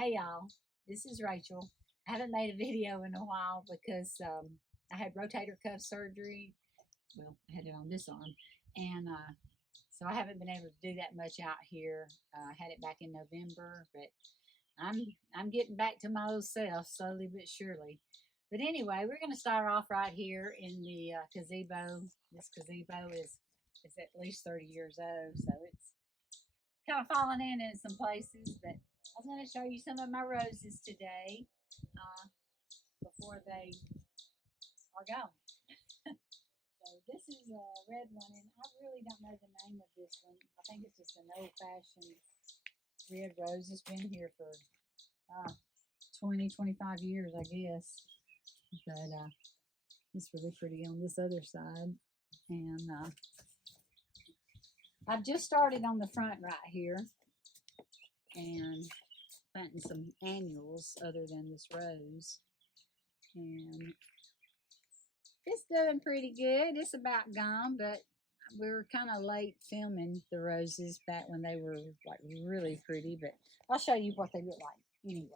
Hey y'all, this is Rachel. I haven't made a video in a while because I had rotator cuff surgery. Well, I had it on this arm, and so I haven't been able to do that much out here. I had it back in November, but I'm getting back to my old self slowly but surely. But anyway, we're going to start off right here in the gazebo. This gazebo is at least 30 years old, so it's kind of fallen in some places, but I was going to show you some of my roses today before they are gone. So this is a red one, and I really don't know the name of this one. I think it's just an old-fashioned red rose. It's been here for 20, 25 years, I guess. But it's really pretty on this other side. And I've just started on the front right here and planting some annuals other than this rose. And it's doing pretty good. It's about gone, but we were kind of late filming the roses back when they were like really pretty, but I'll show you what they look like anyway.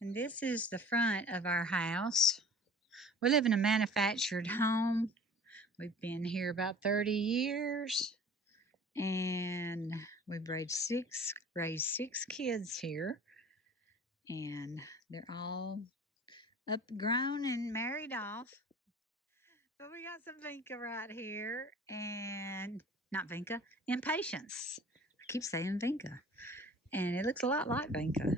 And this is the front of our house. We live in a manufactured home. We've been here about 30 years, and we've raised six kids here, and they're all upgrown and married off. But we got some vinca right here, and not vinca, impatiens. I keep saying vinca, and it looks a lot like vinca.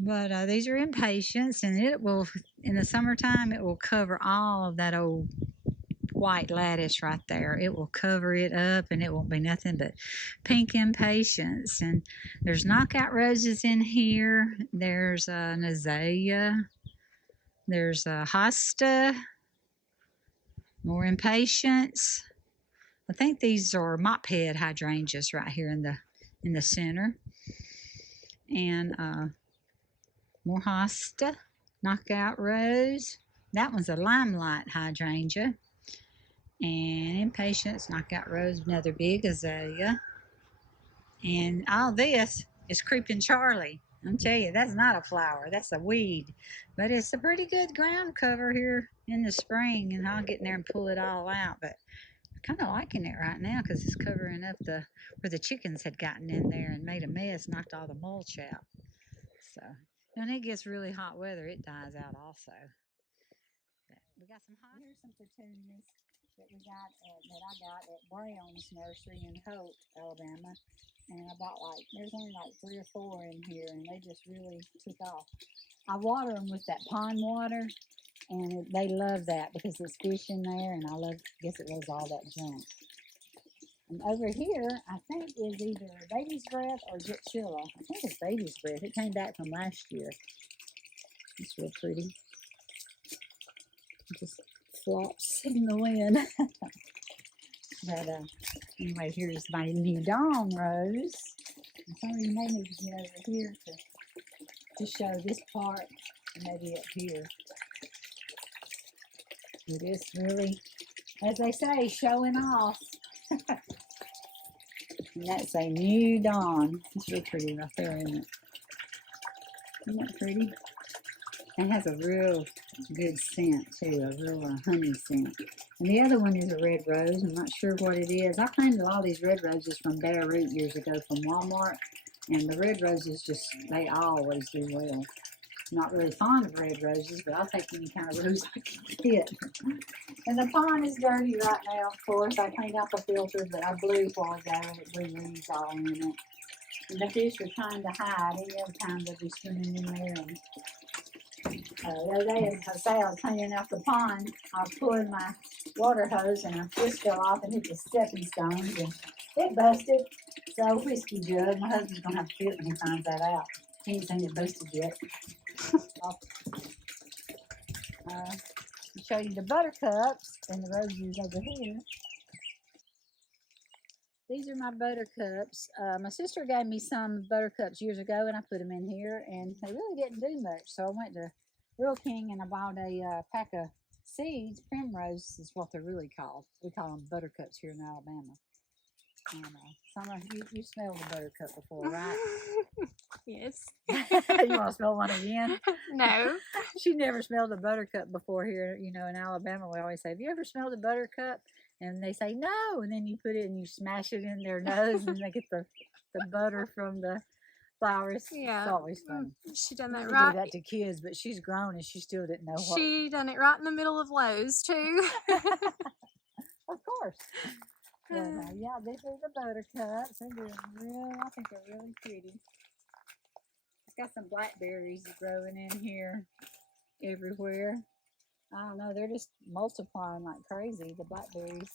But these are impatiens, and it will, in the summertime, it will cover all of that old white lattice right there. It will cover it up, and it won't be nothing but pink impatiens. And there's knockout roses in here. There's an azalea. There's a hosta. More impatiens. I think these are mop head hydrangeas right here in the center. And more hosta, knockout rose. That one's a limelight hydrangea. And impatiens, knockout rose, another big azalea. And all this is creeping Charlie. I'm telling you, that's not a flower, that's a weed. But it's a pretty good ground cover here in the spring, and I'll get in there and pull it all out. But I'm kind of liking it right now because it's covering up where the chickens had gotten in there and made a mess, knocked all the mulch out. So when it gets really hot weather, it dies out also. But we got some hot. Here's some petunias that I got at Brown's Nursery in Hope, Alabama. And I bought there's only like 3 or 4 in here, and they just really took off. I water them with that pond water, and they love that because there's fish in there, and guess it loves all that junk. And over here, I think is either baby's breath or Jitchilla. I think it's baby's breath. It came back from last year. It's real pretty. It just flops in the wind. But anyway, here's my new dawn rose. And some of you may need to get over here to show this part, and maybe up here. It is really, as they say, showing off. And that's a new dawn. It's really pretty right there, isn't it? Isn't that pretty? It has a real good scent too, a real honey scent. And the other one is a red rose. I'm not sure what it is. I planted all these red roses from Bare Root years ago from Walmart. And the red roses they always do well. I'm not really fond of red roses, but I'll take any kind of rose I can get. And the pond is dirty right now, of course. I cleaned out the filter, but I blew a while ago, and it blew leaves all in it. And the fish are trying to hide. Any other time they'll be swimming in there. And the other day, as I was cleaning out the pond, I was pulling my water hose, and a fish fell off and hit the stepping stones, and it busted. So, whiskey jug. My husband's going to have to fit when he finds that out. He ain't seen it busted yet. I'll show you the buttercups and the roses over here. These are my buttercups. My sister gave me some buttercups years ago, and I put them in here, and they really didn't do much. So I went to Real King and I bought a pack of seeds. Primrose is what they're really called. We call them buttercups here in Alabama. And some of you smelled the buttercup before, right? Yes. You want to smell one again? No. She never smelled a buttercup before here. You know, in Alabama, we always say, "Have you ever smelled a buttercup?" And they say, "No." And then you put it and you smash it in their nose, and they get the butter from the flowers. Yeah. It's always funny. She done We that do right. that to kids, but she's grown and she still didn't know what. She done it right in the middle of Lowe's too. Of course. But, yeah, these are the buttercups. I think they're really pretty. It's got some blackberries growing in here everywhere. I don't know, they're just multiplying like crazy, the blackberries.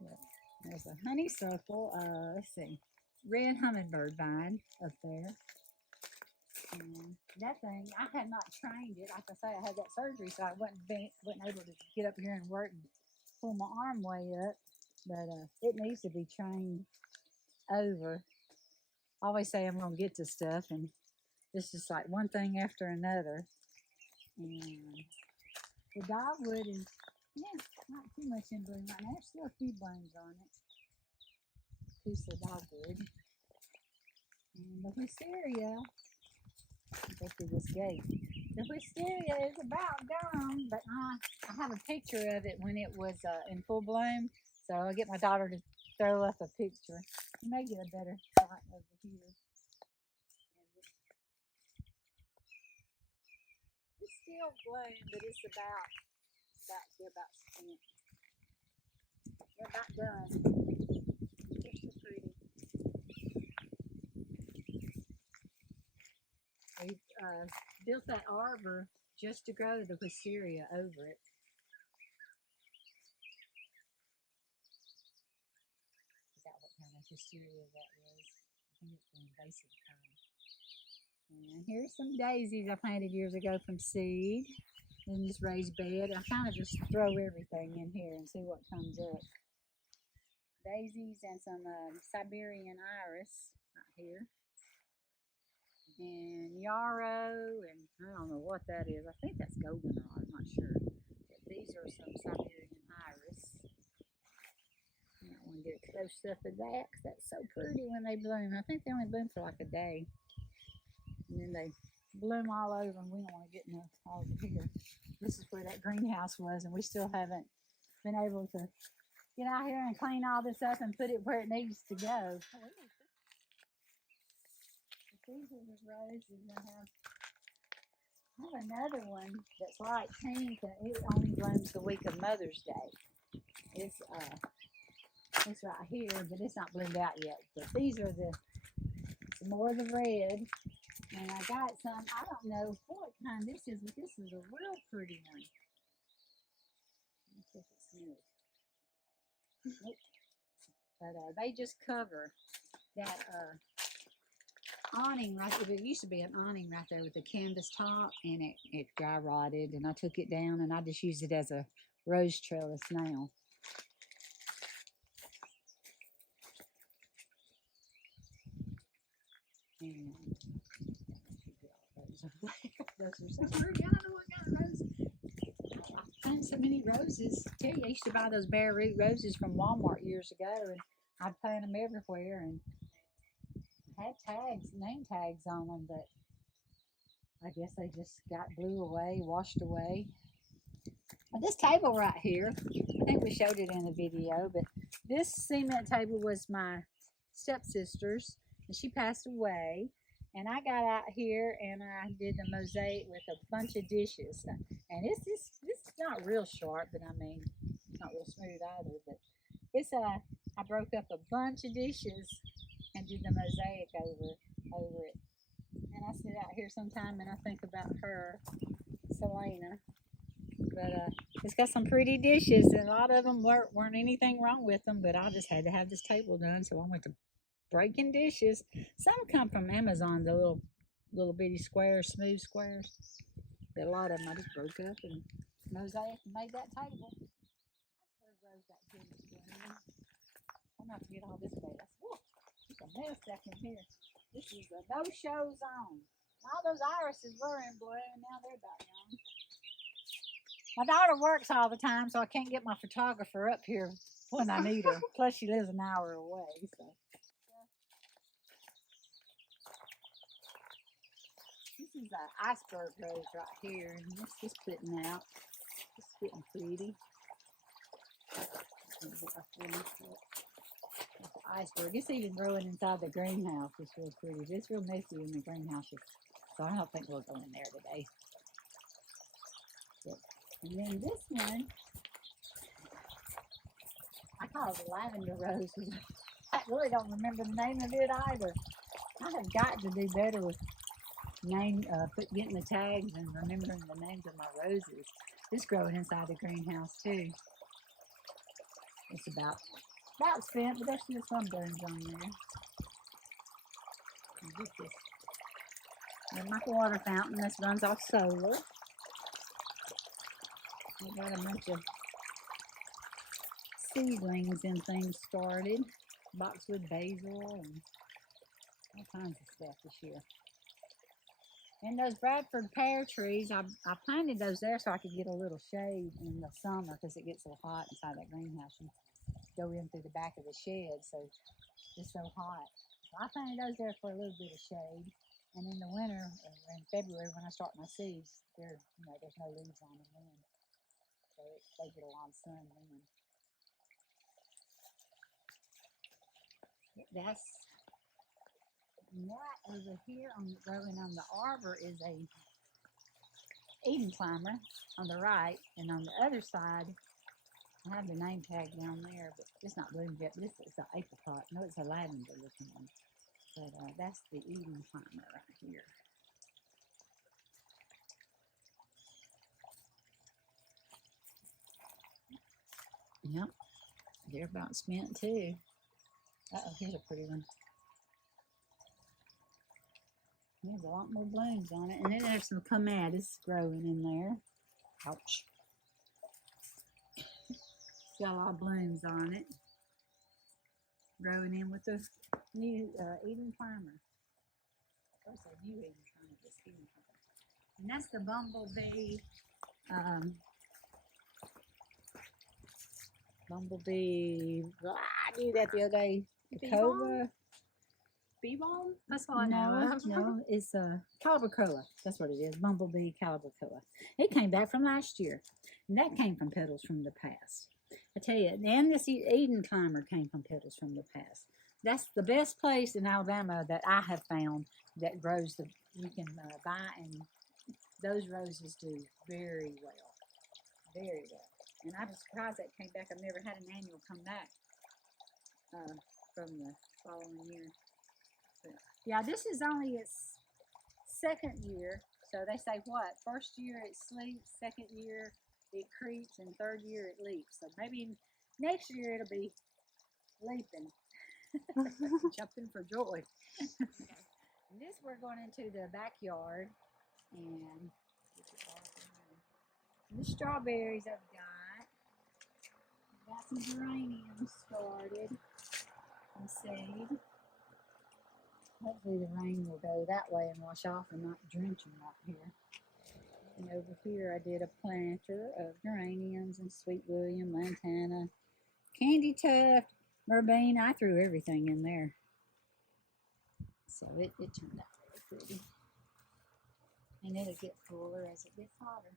Yeah. There's a honeysuckle, let's see, red hummingbird vine up there. And that thing, I had not trained it. Like I say, I had that surgery, so I wasn't able to get up here and work and pull my arm way up. But it needs to be trained over. I always say I'm going to get to stuff, and it's just like one thing after another. And the dogwood is, yeah, not too much in bloom right now. There's still a few blooms on it. Piece of dogwood. And the wisteria, go through this gate. The wisteria is about gone, but I have a picture of it when it was in full bloom. So I'll get my daughter to throw up a picture. You may get a better shot over here. It's still bloom, but it's about they're about spent. They're about done. They're so pretty. We built that arbor just to grow the wisteria over it. I forgot what kind of wisteria that was. I think it's an invasive kind. And here's some daisies I planted years ago from seed in this raised bed. I kind of just throw everything in here and see what comes up. Daisies and some Siberian iris right here. And yarrow, and I don't know what that is. I think that's goldenrod, I'm not sure. But these are some Siberian iris. I don't want to get a close up of that because that's so pretty when they bloom. I think they only bloom for like a day. And then they bloom all over, and we don't want to get enough all over here. This is where that greenhouse was, and we still haven't been able to get out here and clean all this up and put it where it needs to go. These are the roses. I have another one that's light pink, and it only blooms the week of Mother's Day. It's right here, but it's not bloomed out yet. But these are some more of the red. And I got some, I don't know what kind this is, but this is a real pretty one. Let me see if it's new. Nope. But they just cover that awning right there. It used to be an awning right there with a canvas top, and it dry rotted, and I took it down, and I just use it as a rose trellis now. And those are so pretty. I don't know what kind of roses. I found so many roses. I used to buy those bare root roses from Walmart years ago, and I'd plant them everywhere, and had tags, name tags on them, but I guess they just blew away, washed away. This table right here, I think we showed it in the video, but this cement table was my stepsister's, and she passed away. And I got out here and I did the mosaic with a bunch of dishes. And this is not real sharp, but I mean, it's not real smooth either. But I broke up a bunch of dishes and did the mosaic over it. And I sit out here sometime and I think about her, Selena. But it's got some pretty dishes, and a lot of them weren't anything wrong with them, but I just had to have this table done, so I went to breaking dishes. Some come from Amazon, the little bitty squares, smooth squares. But a lot of them I just broke up and mosaic and made that table. I'm not to get all this mess. It's a mess back in here. This is a no-show zone. All those irises were in bloom, now they're about gone. My daughter works all the time, so I can't get my photographer up here when I need her. Plus, she lives an hour away. So this is an iceberg rose right here, and it's just putting out. It's getting pretty. Iceberg. It's even growing inside the greenhouse. It's real pretty. It's real messy in the greenhouse, so I don't think we'll go in there today. But, and then this one, I call it the lavender rose. I really don't remember the name of it either. I have got to do better with getting the tags and remembering the names of my roses. It's growing inside the greenhouse too. It's about spent, but there's still some burns on there. And my water fountain. This runs off solar. I got a bunch of seedlings and things started. Boxwood basil and all kinds of stuff this year. And those Bradford pear trees, I planted those there so I could get a little shade in the summer because it gets so hot inside that greenhouse. You go in through the back of the shed, so it's so hot. So I planted those there for a little bit of shade. And in the winter, in February, when I start my seeds, there's no leaves on them then. So they get a lot of sun then. That's right over here growing on the arbor is a Eden climber on the right, and on the other side, I have the name tag down there, but it's not bloomed yet. This is an apricot. No, it's a lavender looking one. But that's the Eden climber right here. Yep, they're about spent too. Uh-oh, here's a pretty one. There's a lot more blooms on it. And then there's some clematis growing in there. Ouch. It's got a lot of blooms on it. Growing in with the new Eden climber. Of course, a new Eden climber, this Eden climber. And that's the bumblebee. I knew that the other day. The cobra. Bee balm? That's all I know of. No, it's a calibracoa. That's what it is. Bumblebee calibracoa. It came back from last year. And that came from petals from the past. I tell you, and this Eden climber came from petals from the past. That's the best place in Alabama that I have found that grows you can buy, and those roses do very well. Very well. And I was surprised that came back. I've never had an annual come back from the following year. But yeah, this is only its second year. So they say what? First year it sleeps, second year it creeps, and third year it leaps. So maybe next year it'll be leaping, jumping for joy. And this we're going into the backyard, and the strawberries I've got some geraniums started from seed. Hopefully the rain will go that way and wash off and not drench them right here. And over here I did a planter of geraniums and Sweet William, lantana, candy tuft, verbena. I threw everything in there. So it turned out really pretty. And it'll get fuller as it gets hotter.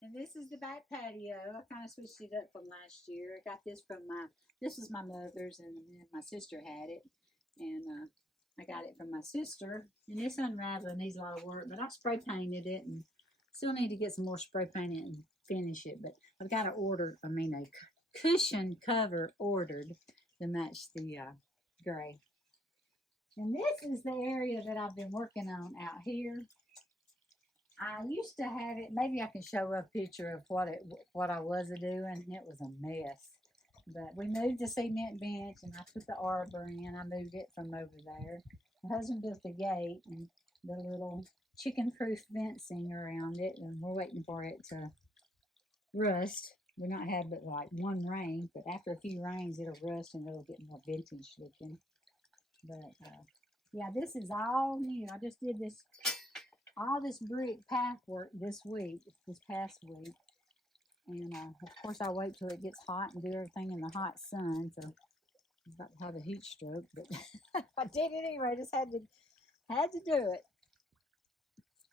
And this is the back patio. I kind of switched it up from last year. I got this from this was my mother's, and my sister had it. And I got it from my sister. And this unraveling needs a lot of work, but I spray painted it and still need to get some more spray painted and finish it. But I've got a cushion cover ordered to match the gray. And this is the area that I've been working on out here. I used to have it. Maybe I can show a picture of what I was doing. It was a mess. But we moved the cement bench, and I put the arbor in. I moved it from over there. My husband built the gate and the little chicken-proof fencing around it, and we're waiting for it to rust. We're not had but like one rain, but after a few rains, it'll rust and it'll get more vintage looking. But yeah, this is all new. I just did all this brick patchwork this past week. And of course, I wait till it gets hot and do everything in the hot sun. So I was about to have a heat stroke, but I did it anyway. Just had to do it.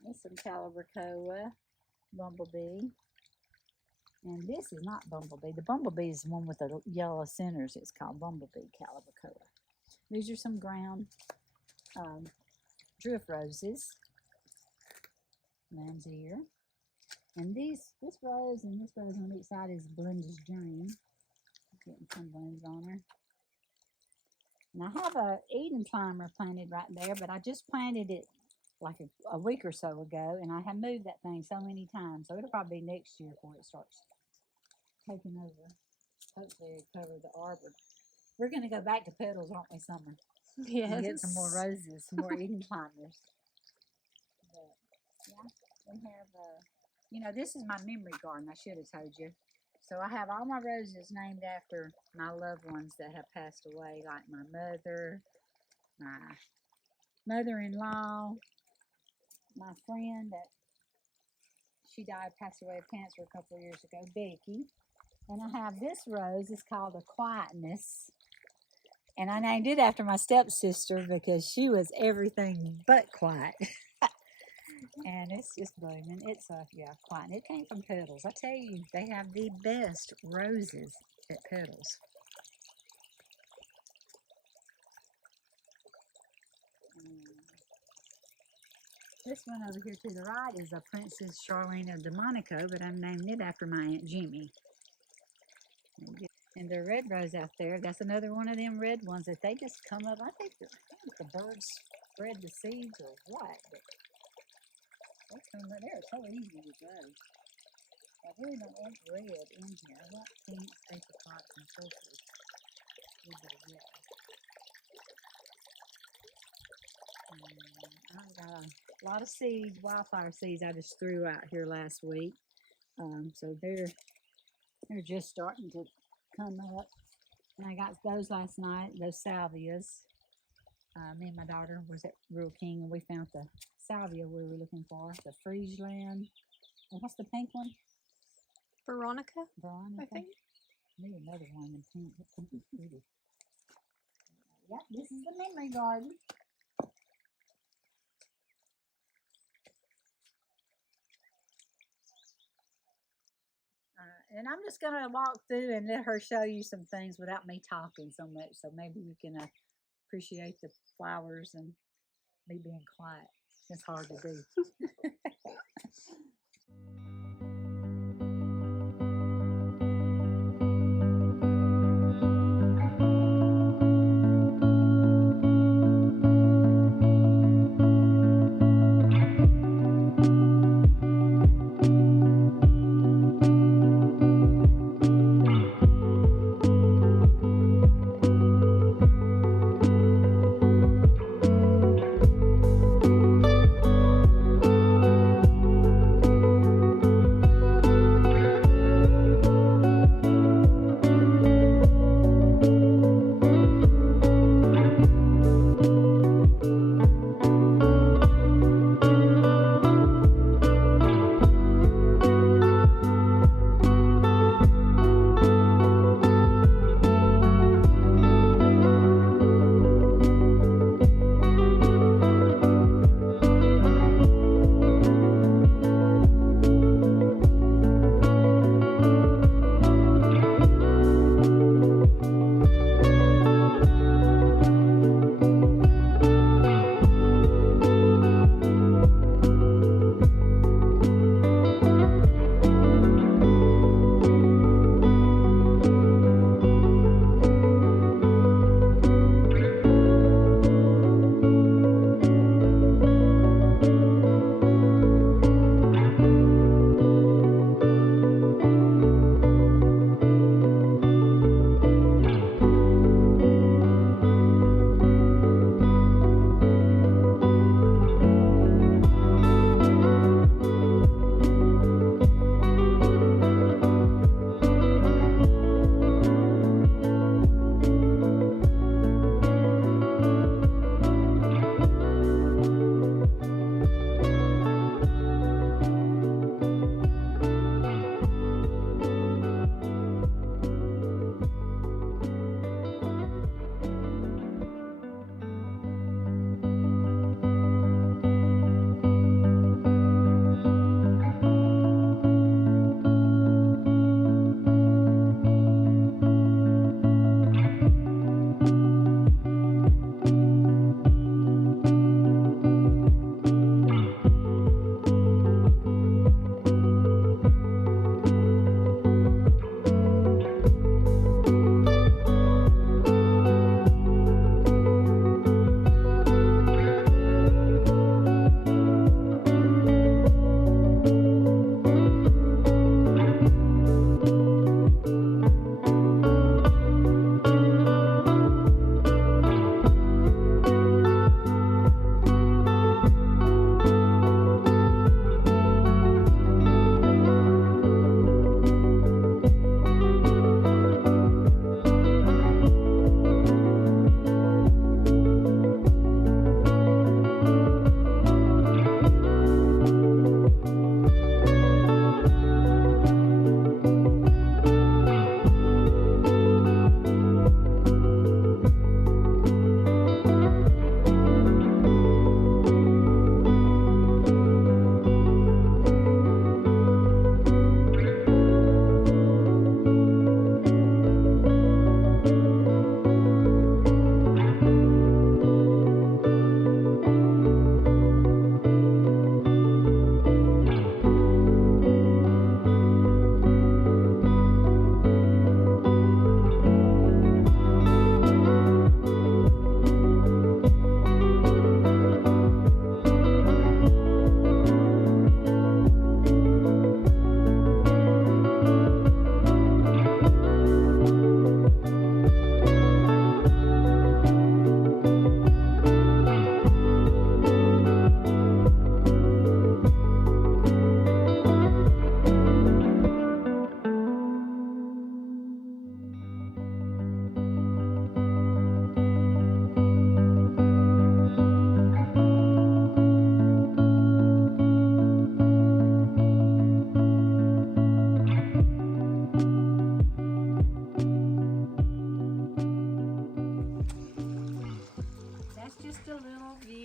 There's some calibrachoa, bumblebee. And this is not bumblebee. The bumblebee is the one with the yellow centers. It's called bumblebee calibrachoa. These are some ground drift roses. Lamb's ear. And this rose and this rose on each side is Belinda's Dream. Getting some blooms on her. And I have a Eden climber planted right there, but I just planted it like a week or so ago, and I have moved that thing so many times, so it'll probably be next year before it starts taking over. Hopefully it'll cover the arbor. We're going to go back to petals, aren't we, Summer? Yes. And get some more roses, some more Eden climbers. But, yeah, we have, this is my memory garden, I should have told you. So I have all my roses named after my loved ones that have passed away, like my mother, my mother-in-law, my friend that she died, passed away of cancer a couple of years ago, Becky. And I have this rose, it's called a Quietness. And I named it after my stepsister because she was everything but quiet. And it's just blooming. It's quiet. It came from Petals. I tell you, they have the best roses at Petals. This one over here to the right is a Princess Charlene of Delmonico, but I'm naming it after my Aunt Jimmy. And the red rose out there, that's another one of them red ones that they just come up. I think the birds spread the seeds or what, but they come up. They're so easy to grow. I really don't want red in here. I want pinks, apricots, and purples. A little bit of yellow. I've got a lot of seeds, wildflower seeds I just threw out here last week. So they're just starting to come up. And I got those last night, those salvias. Me and my daughter was at Rural King and we found the salvia we were looking for, the Friesland. And what's the pink one? Veronica, I think. Maybe another one in pink. That pink is pretty. Yep, this is the memory garden. And I'm just going to walk through and let her show you some things without me talking so much. So maybe you can appreciate the flowers and me being quiet. It's hard to do.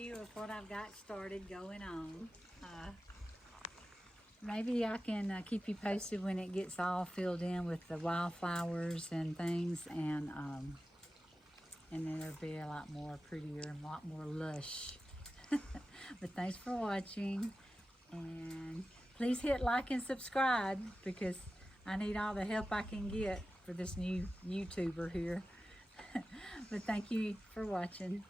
preview of what I've got started going on. Maybe I can keep you posted when it gets all filled in with the wildflowers and things, and then it'll be a lot more prettier and a lot more lush. But thanks for watching, and please hit like and subscribe because I need all the help I can get for this new YouTuber here. But thank you for watching.